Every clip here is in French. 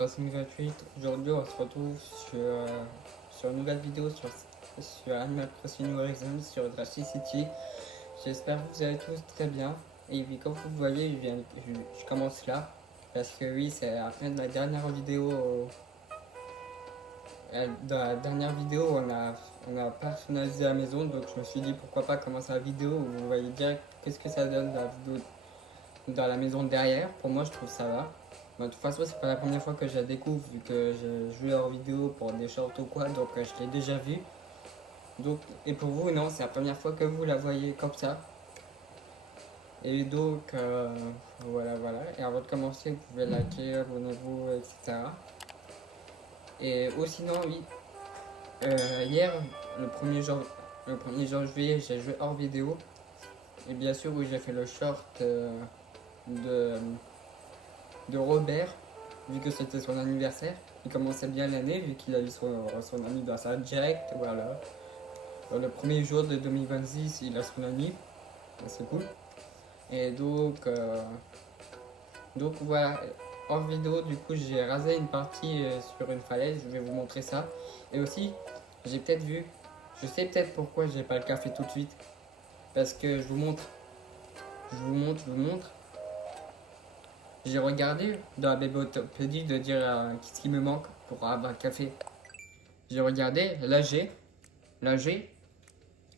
Racing28. Aujourd'hui, on se retrouve sur une nouvelle vidéo sur Animal Crossing New Horizons sur Drasty City. J'espère que vous allez tous très bien. Et puis, comme vous voyez, je commence là. Parce que oui, c'est après de la dernière vidéo. Dans la dernière vidéo, on a personnalisé la maison. Donc, je me suis dit pourquoi pas commencer la vidéo où vous voyez direct qu'est-ce que ça donne la vidéo dans la maison derrière. Pour moi, je trouve ça va. De toute façon, c'est pas la première fois que je la découvre vu que j'ai joué hors vidéo pour des shorts ou quoi, donc je l'ai déjà vu. Donc, et pour vous, non, c'est la première fois que vous la voyez comme ça. Et donc, voilà. Et avant de commencer, vous pouvez liker, abonnez-vous, etc. Et ou sinon, oui, hier, le 1er janvier, j'ai joué hors vidéo. Et bien sûr, oui, j'ai fait le short de, de Robert, vu que c'était son anniversaire. Il commençait bien l'année, vu qu'il a eu son anniversaire direct, voilà. Le premier jour de 2026, il a son anniv, c'est cool. Et donc voilà, hors vidéo, du coup, j'ai rasé une partie sur une falaise, je vais vous montrer ça. Et aussi, j'ai peut-être vu, je sais peut-être pourquoi j'ai pas le café tout de suite. Parce que je vous montre. J'ai regardé dans la bibliothéque de dire ce qui me manque pour avoir un café. J'ai regardé, là j'ai,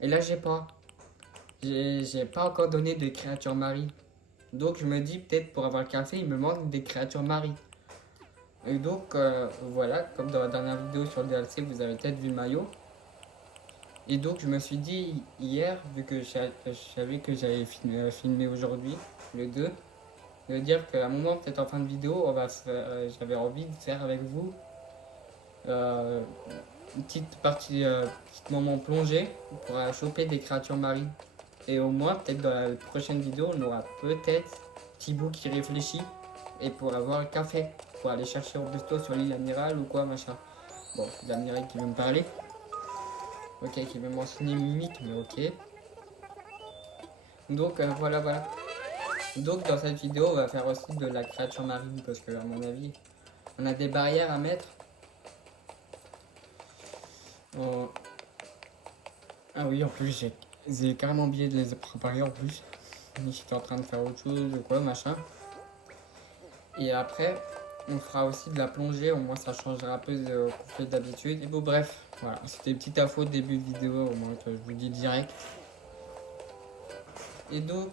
et là j'ai pas. J'ai pas encore donné de créature Marie. Donc je me dis peut-être pour avoir le café, il me manque des créatures Marie. Et donc voilà, comme dans la dernière vidéo sur le DLC, vous avez peut-être vu le maillot. Et donc je me suis dit hier, vu que je savais que j'allais filmer aujourd'hui, le 2, de dire qu'à un moment, peut-être en fin de vidéo, j'avais envie de faire avec vous euh, une petite partie, petit moment plongée pour choper des créatures marines. Et au moins, peut-être dans la prochaine vidéo, on aura peut-être Thibaut qui réfléchit et pour avoir le café, pour aller chercher Robusto sur l'île Amiral ou quoi, machin. Bon, l'amiral qui veut me parler. Ok, qui veut m'enseigner mimique, mais ok. Donc voilà. Donc dans cette vidéo, on va faire aussi de la créature marine parce que à mon avis, on a des barrières à mettre. Oh. Ah oui, en plus, j'ai carrément oublié de les préparer en plus. J'étais en train de faire autre chose, quoi, machin. Et après, on fera aussi de la plongée, au moins ça changera un peu de qu'on fait d'habitude. Et bon, bref, voilà, c'était une petite info de début de vidéo, au moins que je vous dis direct. Et donc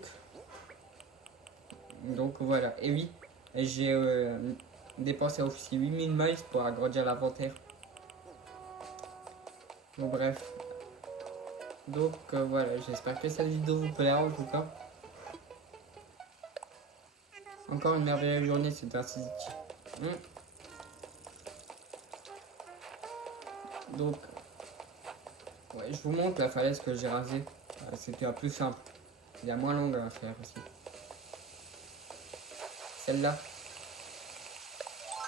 voilà. Et oui, j'ai dépensé aussi 8000 miles pour agrandir l'inventaire. Bon, bref. Donc voilà, j'espère que cette vidéo vous plaira en tout cas. Encore une merveilleuse journée, c'est un City. Donc, ouais, je vous montre la falaise que j'ai rasée. C'était la plus simple. Il y a moins longue à faire aussi. Celle-là,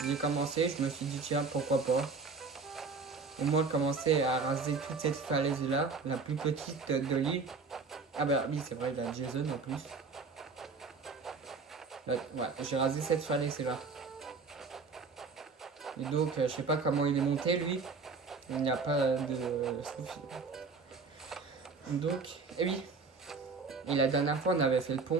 j'ai commencé, je me suis dit tiens, pourquoi pas. Au moins commencer à raser toute cette falaise-là, la plus petite de l'île. Ah bah oui, c'est vrai, il y a Jason en plus. Là, ouais, j'ai rasé cette falaise-là. Et donc, je sais pas comment il est monté lui. Il n'y a pas de... Donc, et oui. Et la dernière fois, on avait fait le pont.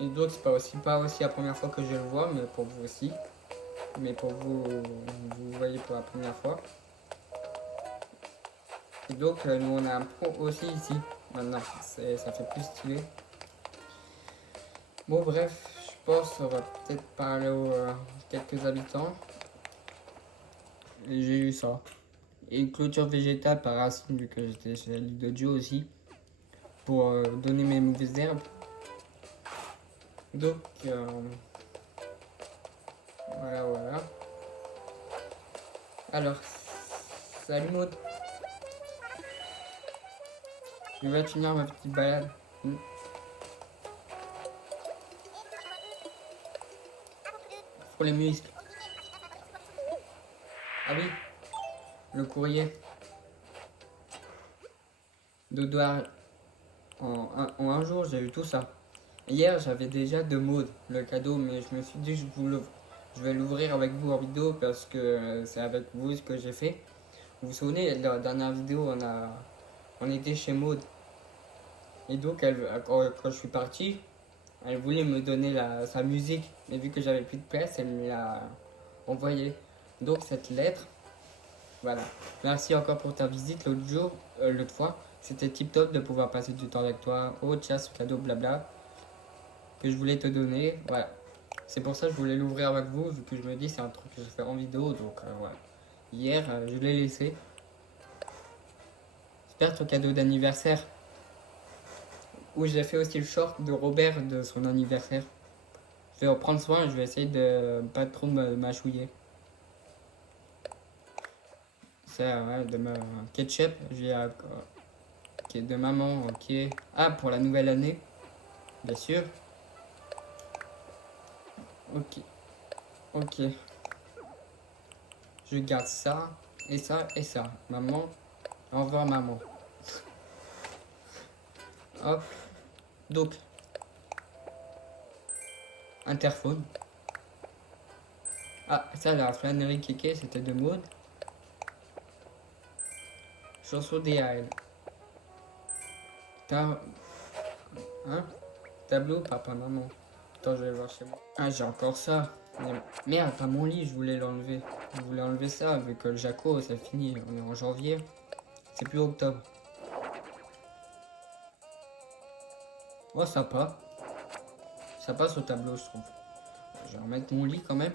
Et donc, c'est pas aussi la première fois que je le vois, mais pour vous aussi. Mais pour vous, vous voyez pour la première fois. Et donc, nous, on a un pont aussi ici. Maintenant, ça fait plus stylé. Bon, bref, je pense qu'on va peut-être parler aux quelques habitants. Et j'ai eu ça. Et une clôture végétale par racine, vu que j'étais chez la Ligue de Dieu aussi. Pour donner mes mauvaises herbes. Donc, voilà. Alors, salut Maud. Je vais finir ma petite balade. Pour les muscles. Ah oui, le courrier. De doigt. En un jour, j'ai eu tout ça. Hier, j'avais déjà de Maud, le cadeau, mais je me suis dit je vais l'ouvrir avec vous en vidéo parce que c'est avec vous ce que j'ai fait. Vous vous souvenez, la dernière vidéo, on était chez Maud. Et donc, quand je suis parti, elle voulait me donner sa musique. Mais vu que j'avais plus de place, elle me l'a envoyée. Donc, cette lettre, voilà. Merci encore pour ta visite l'autre fois. C'était tip top de pouvoir passer du temps avec toi. Oh, tiens, ce cadeau, blabla, que je voulais te donner. Voilà. C'est pour ça que je voulais l'ouvrir avec vous, vu que je me dis c'est un truc que je fais en vidéo. Donc, voilà. Hier, je l'ai laissé. J'espère ton cadeau d'anniversaire. Où j'ai fait aussi le short de Robert de son anniversaire. Je vais en prendre soin, je vais essayer de pas trop mâchouiller. C'est ouais, de ma ketchup, qui est de maman, ok. Ah, pour la nouvelle année, bien sûr. Ok, ok. Je garde ça, et ça, et ça. Maman, au revoir maman. Hop, donc, interphone. Ah, ça, la flânerie kéké, c'était de mode. Chanson DAL. T'as, hein? Tableau, papa, maman. Attends, je vais voir chez moi. Ah, j'ai encore ça. Merde, pas mon lit, je voulais l'enlever. Je voulais enlever ça, vu que le Jaco, c'est fini. On est en janvier. C'est plus octobre. Oh, sympa. Ça passe au tableau, je trouve. Je vais remettre mon lit quand même.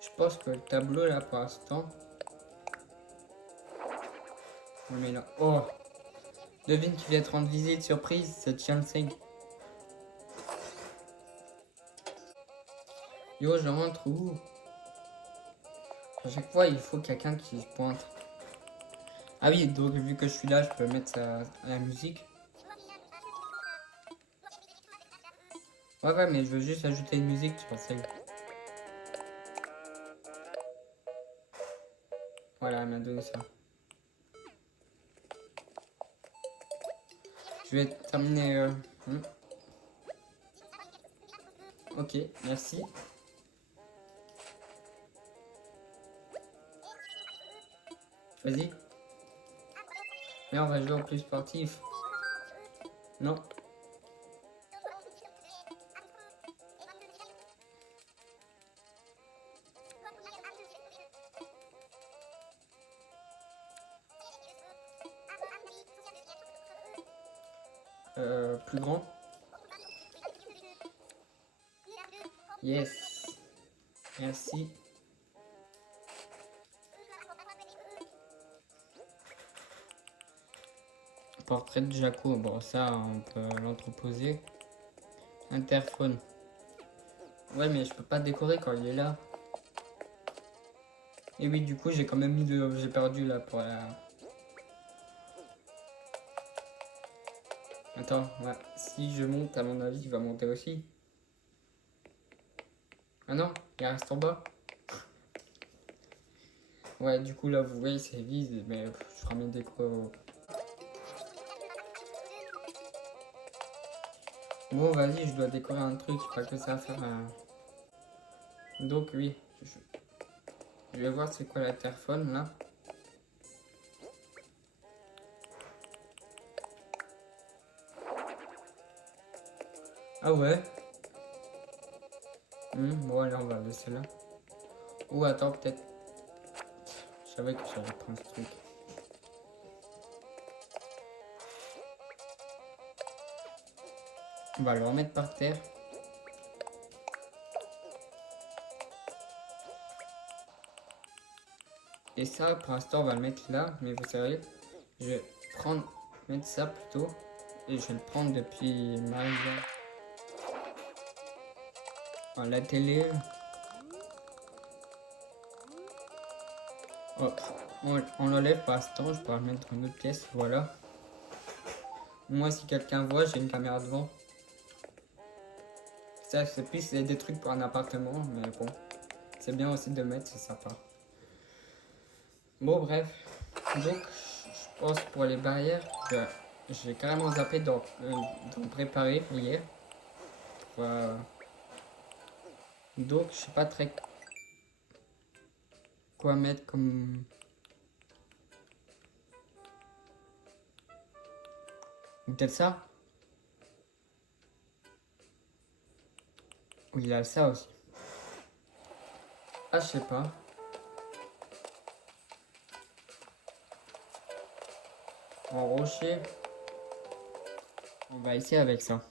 Je pense que le tableau, là, pour l'instant. On le met là. Oh! Devine qui vient te rendre visite, surprise, c'est Chanseng. Yo, je rentre où? À chaque fois, il faut quelqu'un qui se pointe. Ah oui, donc vu que je suis là, je peux mettre la musique. Ouais, ouais, mais je veux juste ajouter une musique, tu pensais. Voilà, elle m'a donné ça. Je vais terminer. Ok, merci. Vas-y. Mais on va jouer au plus sportif. Non. Plus grand. Yes. Merci. Portrait de Jaco. Bon, ça, on peut l'entreposer. Interphone. Ouais, mais je peux pas décorer quand il est là. Et oui, du coup, j'ai quand même mis de. J'ai perdu là pour la. Attends, ouais. Si je monte, à mon avis, il va monter aussi. Ah non, il reste en bas. Ouais, du coup, là, vous voyez, c'est vide, mais je ramène des déco. Bon, vas-y, je dois décorer un truc, je pas que ça à faire. Donc, oui, je vais voir c'est quoi l'interphone là. Ah ouais. Bon, allez, on va laisser là. Ou attends, peut-être. Je savais que j'allais prendre ce truc. On va le remettre par terre. Et ça, pour l'instant, on va le mettre là. Mais vous savez, je vais mettre ça plutôt. Et je vais le prendre depuis ma maison. La télé. Hop. On l'enlève pour l'instant. Je pourrais le mettre dans une autre pièce. Voilà. Moi, si quelqu'un voit, j'ai une caméra devant. Ça, c'est plus des trucs pour un appartement. Mais bon. C'est bien aussi de mettre, c'est sympa. Bon, bref. Donc, Oh, c'est pour les barrières, j'ai carrément zappé d'en préparer hier. Voilà. Donc, je sais pas très quoi mettre comme... Peut-être ça? Oui, il a ça aussi. Ah, je sais pas. En rocher, on va essayer avec ça.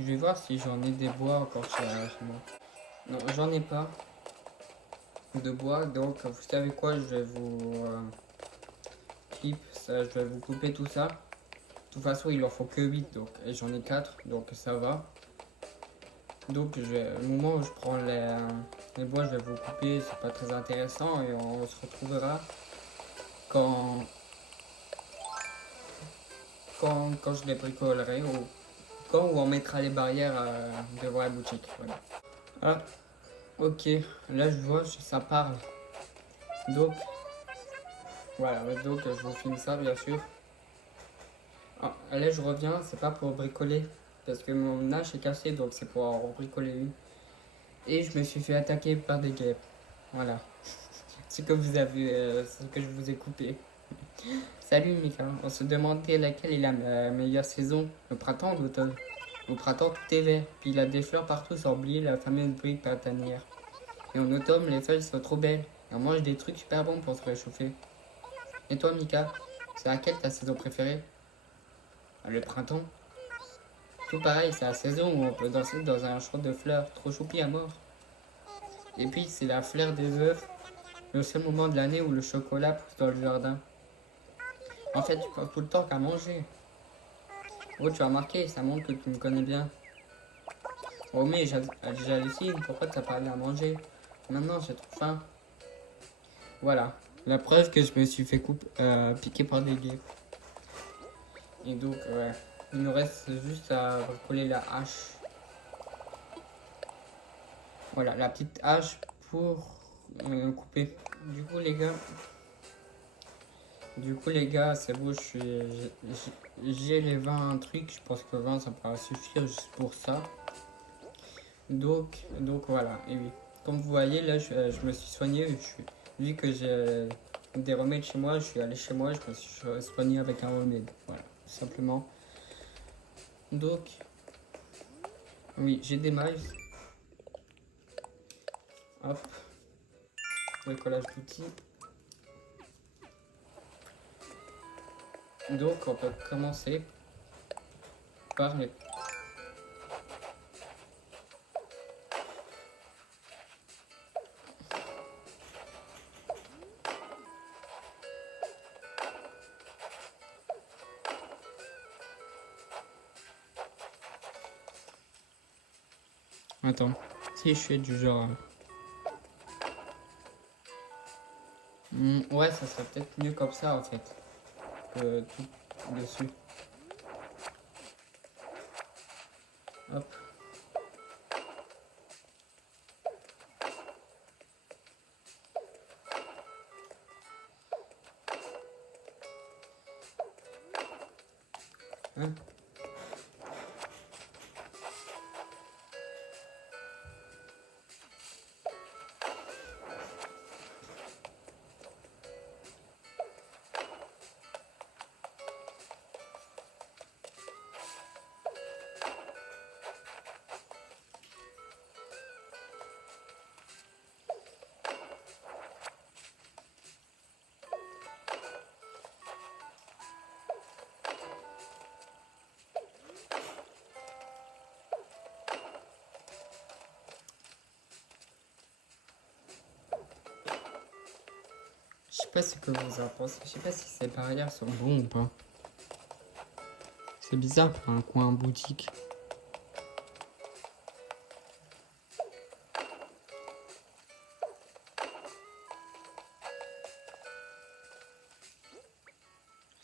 Je vais voir si j'en ai des bois encore chez moi. Non, j'en ai pas de bois, donc vous savez quoi, je vais vous ça, je vais vous couper tout ça. De toute façon, il en faut que 8, donc, et j'en ai 4, donc ça va. Donc, au moment où je prends les bois, je vais vous couper, c'est pas très intéressant, et on se retrouvera quand, quand je les bricolerai, ou quand on mettra les barrières devant la boutique. Voilà. Ah, ok, là je vois, ça parle. Donc, voilà, donc je vous filme ça, bien sûr. Ah, là je reviens, c'est pas pour bricoler, parce que mon hache est cassée, donc c'est pour en bricoler une. Et je me suis fait attaquer par des guêpes. Voilà. Ce que vous avez, ce que je vous ai coupé. Salut Mika, on se demandait laquelle est la meilleure saison, le printemps ou l'automne. Au printemps tout est vert, puis il y a des fleurs partout sans oublier la fameuse brique printanière. Et en automne les feuilles sont trop belles, et on mange des trucs super bons pour se réchauffer. Et toi Mika, c'est laquelle ta saison préférée? Ah, le printemps. Tout pareil, c'est la saison où on peut danser dans un champ de fleurs, trop choupi à mort. Et puis c'est la fleur des œufs, le seul moment de l'année où le chocolat pousse dans le jardin. En fait, tu penses tout le temps qu'à manger. Oh, tu as remarqué, ça montre que tu me connais bien. Oh, mais j'hallucine, pourquoi t'as parlé à manger? Maintenant, j'ai trop faim. Voilà, la preuve que je me suis fait piquer par des guêpes. Et donc, ouais, il nous reste juste à coller la hache. Voilà, la petite hache pour couper. Du coup, les gars, c'est bon, j'ai les 20 trucs. Je pense que 20 ça pourra suffire juste pour ça. Donc voilà. Et oui, comme vous voyez, là, je me suis soigné. Vu que j'ai des remèdes chez moi, je suis allé chez moi, je me suis soigné avec un remède. Voilà, tout simplement. Donc, oui, j'ai des mailles. Hop, bricolage d'outils. Donc, on peut commencer par les... Attends, si je suis du genre... ouais, ça serait peut-être mieux comme ça, en fait, que tout dessus. Hop. Hein. Je sais pas ce que vous en pensez. Je sais pas si ces barrières sont bons ou pas. C'est bizarre pour un coin boutique.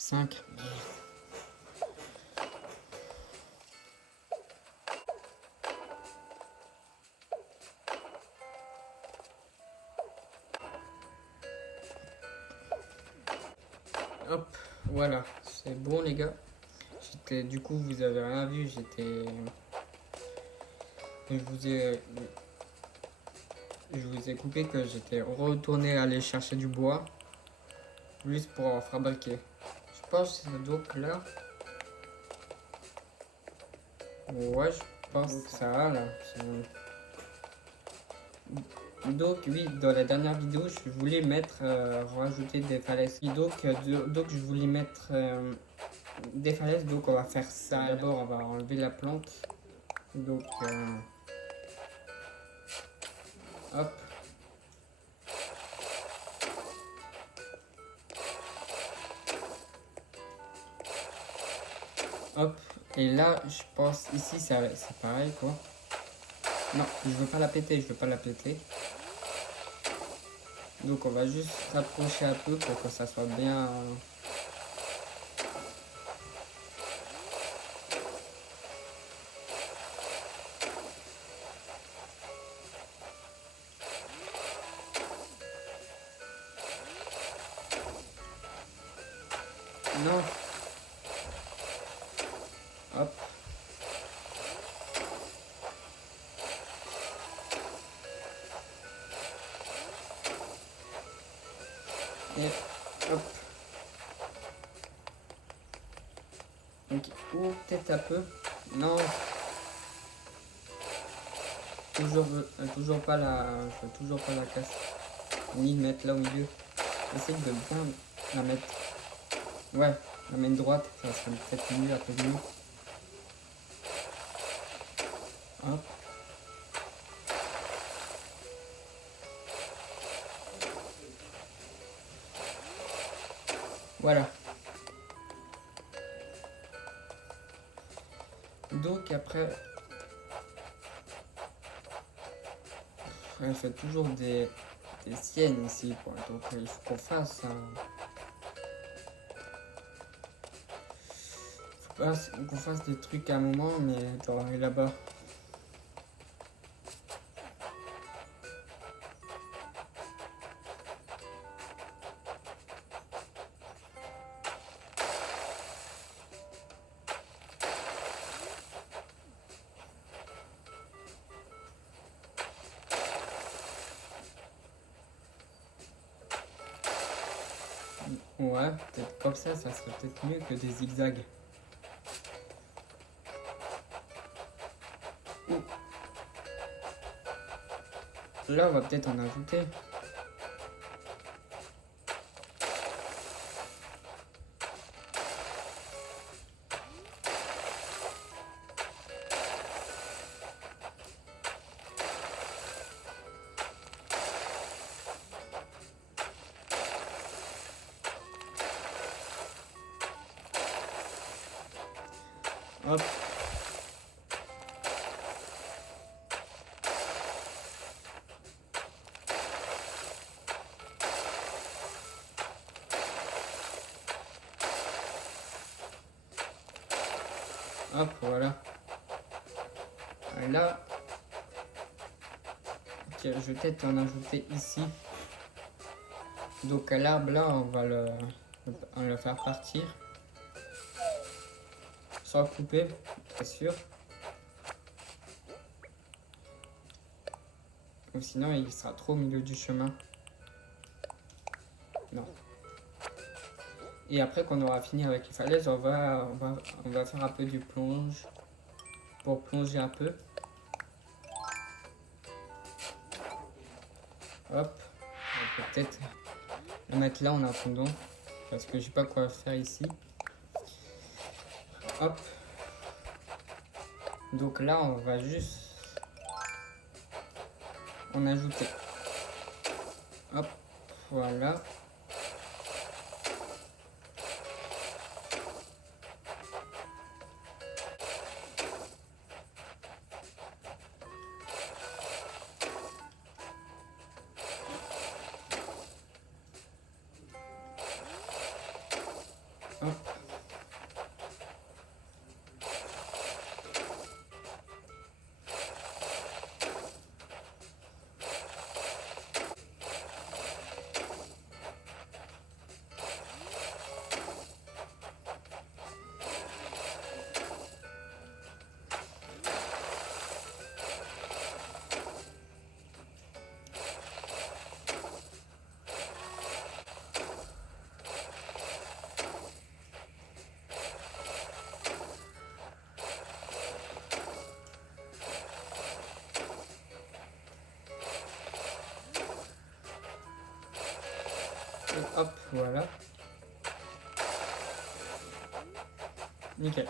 5. Hop, voilà, c'est bon les gars. Du coup, vous avez rien vu, je vous ai coupé que j'étais retourné aller chercher du bois, juste pour en fabriquer. Je pense donc là, ouais, je pense que ça va là. Donc oui, dans la dernière vidéo, je voulais rajouter des falaises. Et donc je voulais mettre des falaises, donc on va faire ça. D'abord, on va enlever la plante. Donc, hop. Hop. Et là, je pense ici, c'est pareil quoi. Non, je veux pas la péter, je veux pas la péter. Donc on va juste s'approcher un peu pour que ça soit bien. Non. Hop. Et hop. Ok. Ou peut-être un peu. Non. Toujours pas je veux toujours pas la casser. Ni mettre là au milieu. Essaye de bien la mettre. Ouais, la main droite, ça serait peut-être mieux, un peu mieux. Hop. Voilà. Donc après, elle fait toujours des siennes ici, quoi. Donc il faut qu'on fasse qu'on fasse des trucs à un moment, mais attends, et là-bas. Ouais, peut-être comme ça serait peut-être mieux que des zigzags. Ouh. Là, on va peut-être en ajouter. Hop. Hop, voilà. Et là, tiens, je vais peut-être en ajouter ici. Donc à l'arbre là, on va le faire partir. Sans couper, bien sûr. Ou sinon il sera trop au milieu du chemin. Non. Et après qu'on aura fini avec les falaises, on va faire un peu du plonge. Pour plonger un peu. Hop. On peut peut-être le mettre là en attendant. Parce que je sais pas quoi faire ici. Hop. Donc là on va juste en ajouter. Hop. Voilà. Hop. Et hop, voilà. Nickel.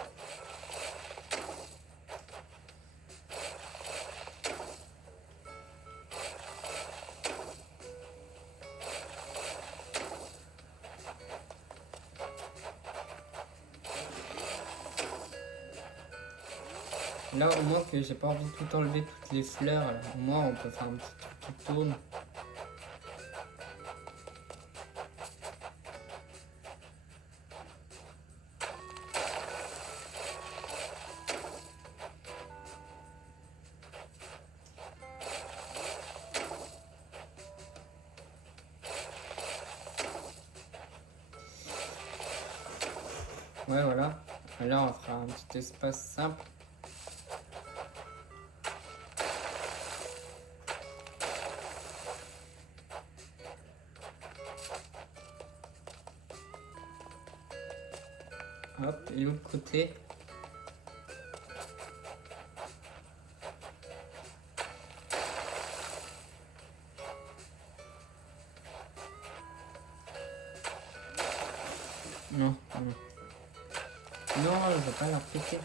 Là, au moins que j'ai pas envie de tout enlever, toutes les fleurs, alors au moins on peut faire un petit truc qui tourne. Ouais, voilà. Et là, on fera un petit espace simple. Hop, et l'autre côté. Non, non. Non, je vais pas la répéter.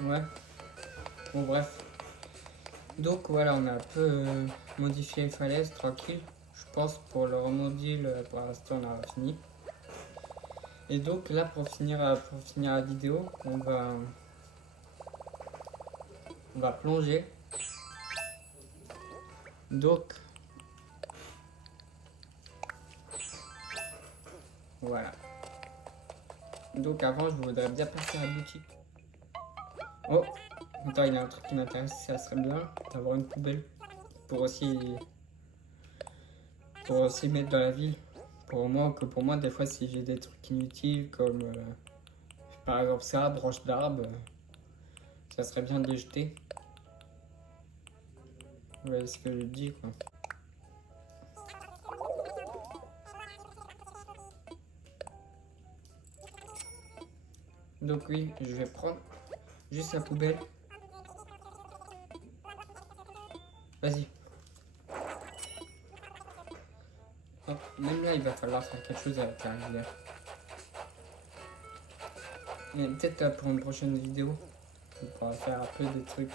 Ouais. Bon, bref. Donc voilà, on a un peu modifié les falaises, tranquille. Je pense pour le remodule, pour l'instant on a fini. Et donc là pour finir la vidéo, on va plonger. Donc voilà. Donc avant je voudrais bien passer à la boutique. Oh, attends, il y a un truc qui m'intéresse, ça serait bien d'avoir une poubelle pour aussi mettre dans la ville. Pour moi, des fois, si j'ai des trucs inutiles comme par exemple ça, branche d'arbre, ça serait bien de les jeter. Vous voyez ce que je dis, quoi. Donc oui, je vais prendre juste la poubelle. Vas-y. Hop, même là, il va falloir faire quelque chose avec la rivière. Et peut-être pour une prochaine vidéo, on pourra faire un peu des trucs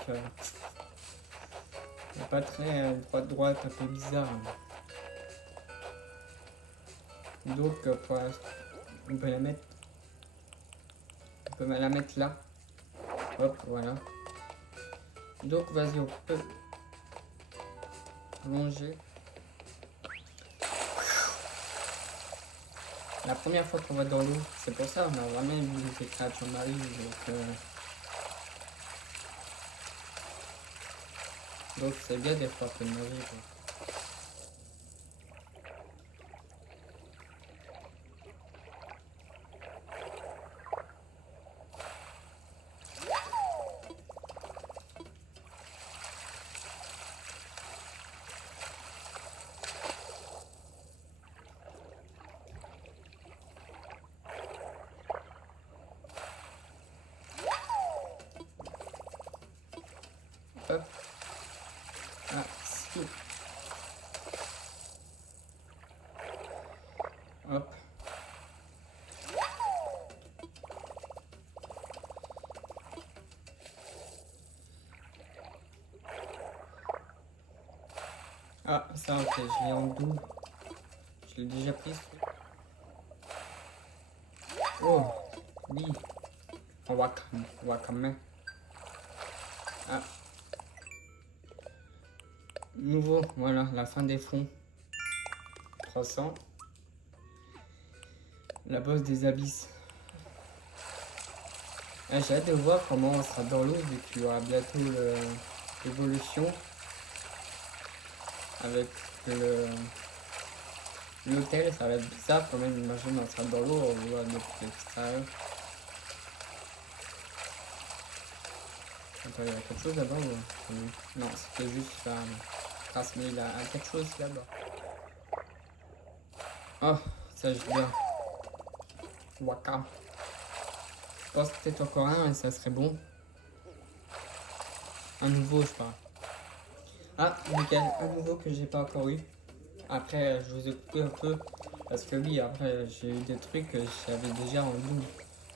pas très droite, un peu bizarre. Donc on peut la mettre, là. Hop, voilà. Donc vas-y, on peut plonger. La première fois qu'on va dans l'eau, c'est pour ça on a vraiment vu des créatures marines. Donc c'est bien des fois que de nager. Hop. Ah, si. Ah, ça, ok, je l'ai en double. Je l'ai déjà pris. Oh, oui. On va quand même. Ah, nouveau, voilà, la fin des fonds. 300. La bosse des abysses. Ah, j'ai hâte de voir comment on sera dans l'eau vu qu'il y aura bientôt l'évolution avec l'hôtel. Ça va être bizarre quand même, imagine on sera dans l'eau, on voit depuis l'extérieur. Attends, il y a quelque chose là-bas ou... Non, c'était juste ça. Trace, mais il y a quelque chose là-bas. Oh, ça je bien. Waka. Je pense peut-être encore un et ça serait bon. Un nouveau, je crois. Ah, nickel, un nouveau que j'ai pas encore eu. Après, je vous ai coupé un peu. Parce que oui, après, j'ai eu des trucs que j'avais déjà en double.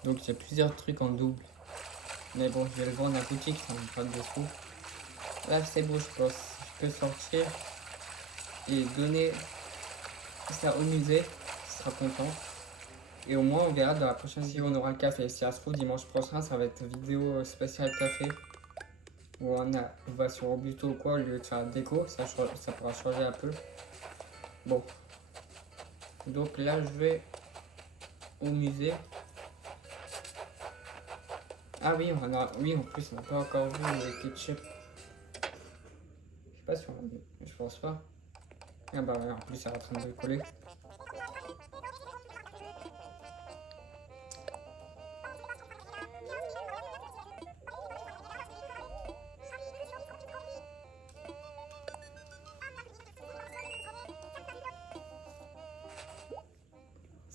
Donc j'ai plusieurs trucs en double. Mais bon, je vais le vendre à la boutique, ça me fera des sous. Là, c'est beau, je pense. Je peux sortir et donner ça au musée. Il sera content. Et au moins, on verra dans la prochaine vidéo, on aura le café. Si ça se trouve, dimanche prochain, ça va être vidéo spéciale café. Où on va sur Robusto ou quoi, au lieu de faire la déco. Ça pourra changer un peu. Bon. Donc là, je vais au musée. Ah oui, oui, en plus, on n'a pas encore vu le ketchup. Je sais pas si on je pense pas. Ah bah ouais, en plus, ça est en train de coller.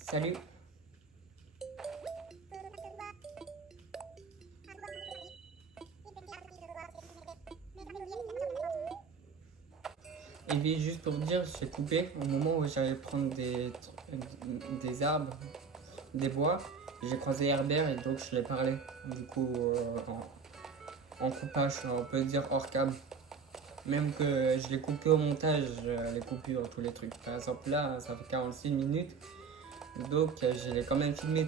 Salut. Et bien, juste pour dire, j'ai coupé au moment où j'allais prendre des arbres, des bois. J'ai croisé Herbert et donc je lui ai parlé. Du coup, en coupage, on peut dire hors cam. Même que je l'ai coupé au montage, les coupures, tous les trucs. Par exemple, là, ça fait 46 minutes. Donc, je l'ai quand même filmé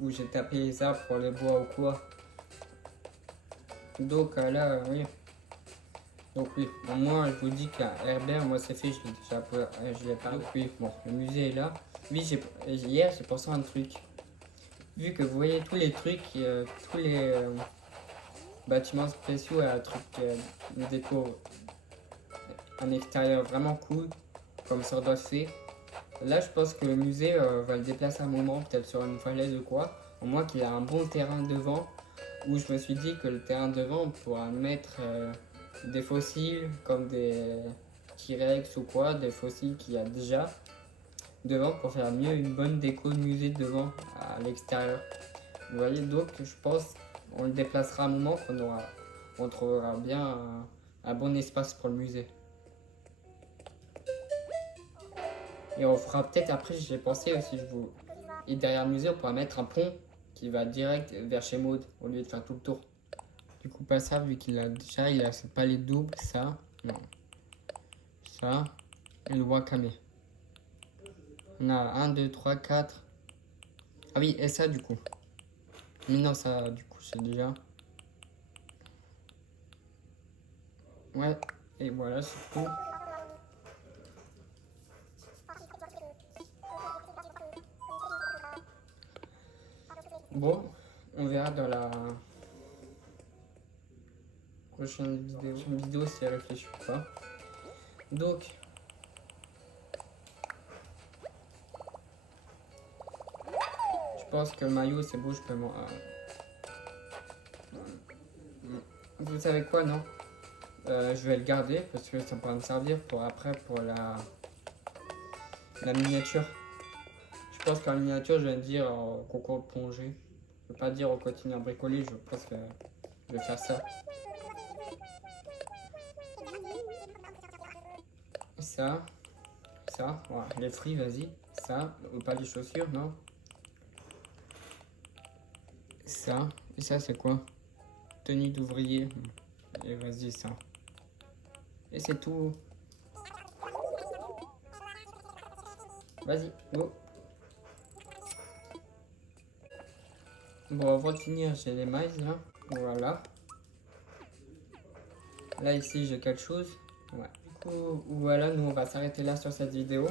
où j'ai tapé les arbres pour les bois ou quoi. Donc, là, oui. Donc, oui. Bon, moi, je vous dis qu'à Herbert, moi, c'est fait, je l'ai déjà je l'ai parlé. Oui, bon, le musée est là. Oui, hier, j'ai pensé à un truc. Vu que vous voyez tous les trucs, tous les bâtiments spéciaux et un truc de déco en extérieur vraiment cool, comme ça doit se faire. Là, je pense que le musée va le déplacer un moment, peut-être sur une falaise ou quoi. Au moins qu'il a un bon terrain devant, où je me suis dit que le terrain devant, on pourra mettre des fossiles, comme des T-Rex ou quoi, des fossiles qu'il y a déjà devant pour faire mieux une bonne déco de musée devant, à l'extérieur. Vous voyez, donc je pense on le déplacera un moment on trouvera bien un bon espace pour le musée. Et on fera peut-être après, j'ai pensé aussi, et derrière le musée, on pourra mettre un pont qui va direct vers chez Maud au lieu de faire tout le tour. Du coup, pas ça, vu qu'il a déjà, il a pas les doubles, ça, non. Ça, et le wakame. On a 1, 2, 3, 4. Ah oui, et ça du coup. Mais non, ça, du coup, c'est déjà. Ouais, et voilà, c'est tout. Bon, on verra dans la prochaine vidéo si elle réfléchit ou pas. Donc, je pense que le maillot c'est beau, je peux moi. Vous savez quoi, non? Je vais le garder parce que ça pourra me servir pour après pour la miniature. Je pense qu'en miniature, je vais dire au concours de plongée. Je ne vais pas dire au continue à bricoler, je pense que je vais faire ça. Ça, voilà. Les fruits, vas-y. Ça, pas les chaussures, non. Ça, et ça c'est quoi? Tenue d'ouvrier. Et vas-y, ça. Et c'est tout. Vas-y, go. Bon, avant de finir, j'ai les mailles là. Voilà. Là, ici, j'ai quelque chose. Ouais. Du coup, voilà, nous, on va s'arrêter là sur cette vidéo.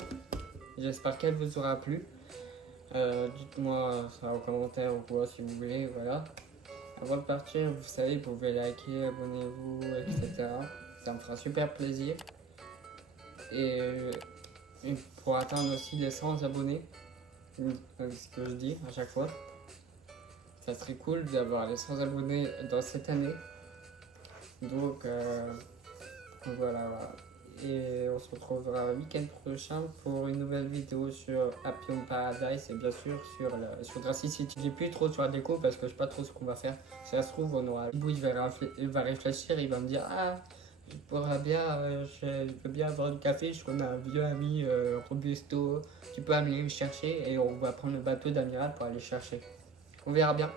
J'espère qu'elle vous aura plu. Dites-moi ça en commentaire ou quoi si vous voulez, voilà. Avant de partir, vous savez, vous pouvez liker, abonnez-vous, etc. Ça me fera super plaisir. Et pour atteindre aussi les 100 abonnés, ce que je dis à chaque fois, ça serait cool d'avoir les 100 abonnés dans cette année. Donc voilà, voilà. Et on se retrouvera le week-end prochain pour une nouvelle vidéo sur Happy Home Paradise et bien sûr sur Dracy City. J'ai plus trop sur la déco parce que je sais pas trop ce qu'on va faire. Si ça se trouve, on aura. Il va réfléchir, il va me dire ah, je pourrais bien, je veux bien avoir du café. Je connais un vieux ami Robusto, tu peux aller me chercher et on va prendre le bateau d'Amiral pour aller chercher. On verra bien.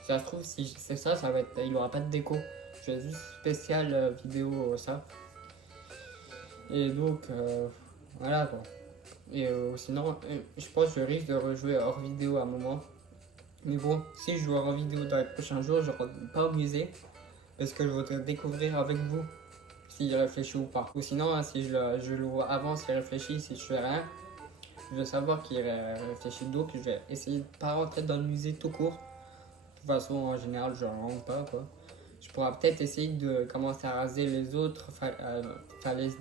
Si ça se trouve, si c'est ça, ça va être, il aura pas de déco. Je fais juste spécial vidéo ça. Et donc, voilà quoi. Et sinon, je pense que je risque de rejouer hors vidéo à un moment. Mais bon, si je joue hors vidéo dans les prochains jours, je ne rentre pas au musée. Parce que je voudrais découvrir avec vous s'il réfléchit ou pas. Ou sinon, hein, si je le vois avant, s'il réfléchit, si je fais rien, je veux savoir qu'il réfléchit. Donc, je vais essayer de pas rentrer dans le musée tout court. De toute façon, en général, je rentre pas quoi. Je pourrais peut-être essayer de commencer à raser les autres falaises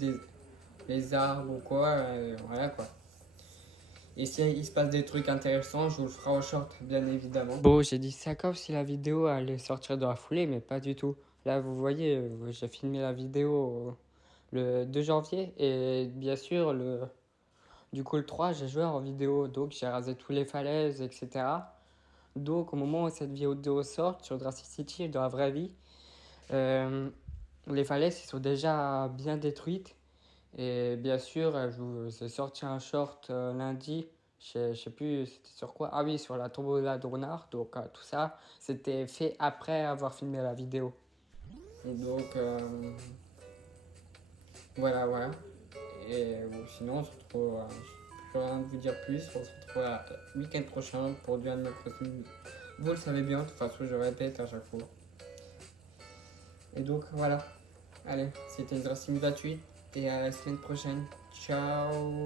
les arbres ou quoi, voilà quoi. Et si il se passe des trucs intéressants, je vous le ferai au short, bien évidemment. Bon, j'ai dit ça comme si la vidéo allait sortir dans la foulée, mais pas du tout. Là, vous voyez, j'ai filmé la vidéo le 2 janvier et bien sûr, du coup, le 3, j'ai joué en vidéo, donc j'ai rasé toutes les falaises, etc. Donc, au moment où cette vidéo sort sur Dracy City, dans la vraie vie, les falaises ils sont déjà bien détruites. Et bien sûr, j'ai sorti un short lundi, je sais plus c'était sur quoi. Ah oui, sur la tombola de renard. Donc tout ça, c'était fait après avoir filmé la vidéo. Et donc, voilà, voilà. Et sinon, on se retrouve, je peux rien vous dire plus. On se retrouve le week-end prochain pour du Animal Crossing. Vous le savez bien, de toute façon, je répète à chaque fois. Et donc, voilà. Allez, c'était Dracy 28 et à la semaine prochaine. Ciao.